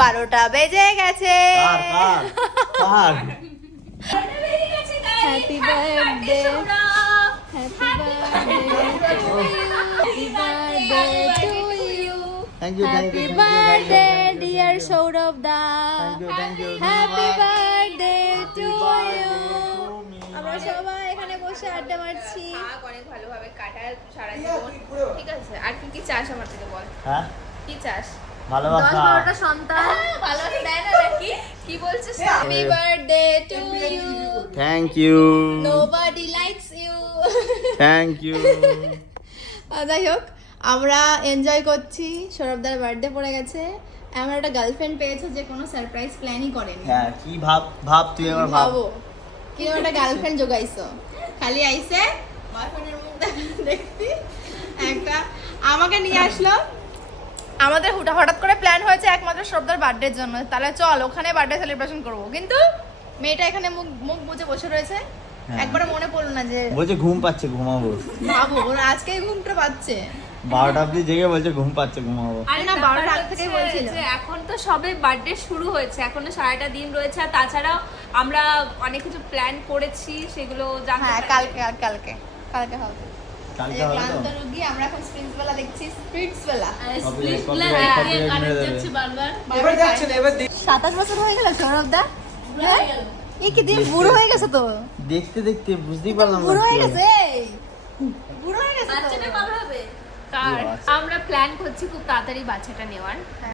12টা বেজে গেছে। Happy birthday, happy birthday to you, happy birthday dear Sourav da, happy birthday to you. আমরা সবাই এখানে বসে আড্ডা মারছি। অনেক ভালোভাবে কাটার সারা জীবন, ঠিক আছে? আর কি কি চাস আমার থেকে বল? হ্যাঁ, কি চাস? 10-12টা সন্তান। ভালোবাসা দেয় না নাকি? কি বলছিস? Happy birthday to you, thank you, nobody likes you. Thank you. যাই হোক, আমরা এনজয় করছি। সৌরভদার বার্থডে পড়ে গেছে, আমার একটা গার্লফ্রেন্ড পেয়েছে যে কোনো সারপ্রাইজ প্ল্যানই করেনি। হ্যাঁ, কি ভাব তুই আমার ভাব। ভাবো কি একটা গার্লফ্রেন্ড জোগাইছো, খালি আইছে বয়ফ্রেন্ডের মুখ দেখতে একটা আমাকে নিয়ে আসলো। আমাদের হঠাৎ করে প্ল্যান হয়েছে একমাত্র সৌরভদার বার্থডের জন্য, তাহলে চল ওখানে বার্থডে সেলিব্রেশন করব, কিন্তু মেয়েটা এখানে মুখ মুখ বুজে বসে রয়েছে। একবারে মনে পড়লো না যে বলছে ঘুম পাচ্ছে, ঘুমাবো। ভাবো ওর আজকেই ঘুমটা পাচ্ছে, 12টা অব্দি জেগে বলছে ঘুম পাচ্ছে, ঘুমাবো। আরে না 12টার আগ থেকেই বলছিল যে এখন তো সবে বার্থডে শুরু হয়েছে, এখনো সারাটা দিন রয়েছে। আর তাছাড়াও আমরা অনেক কিছু প্ল্যান করেছি, সেগুলো জানতে হ্যাঁ পারি। কালকে কালকে হবে। কালকে এই হবে তো? ক্লান্ত রোগী, আমরা এখন স্প্রিংস বেলা দেখছি, স্প্রিটস বেলা। Copyright মেরে দেবে। এবার যাচ্ছেন, এবার 27 বছর হয়ে গেল সৌরভ দা। এই কি দিন বুড়ো হয়ে গেছে তো, দেখতে দেখতে বুঝতেই পারলাম না বুড়ো হয়ে কি গেছে, হবে। এই বুড়ো হয়ে গেছে তো। বাচ্চাটা কবে হবে? কার আমরা প্ল্যান করছি খুব তাড়াতাড়ি বাচ্চাটা নেওয়ার।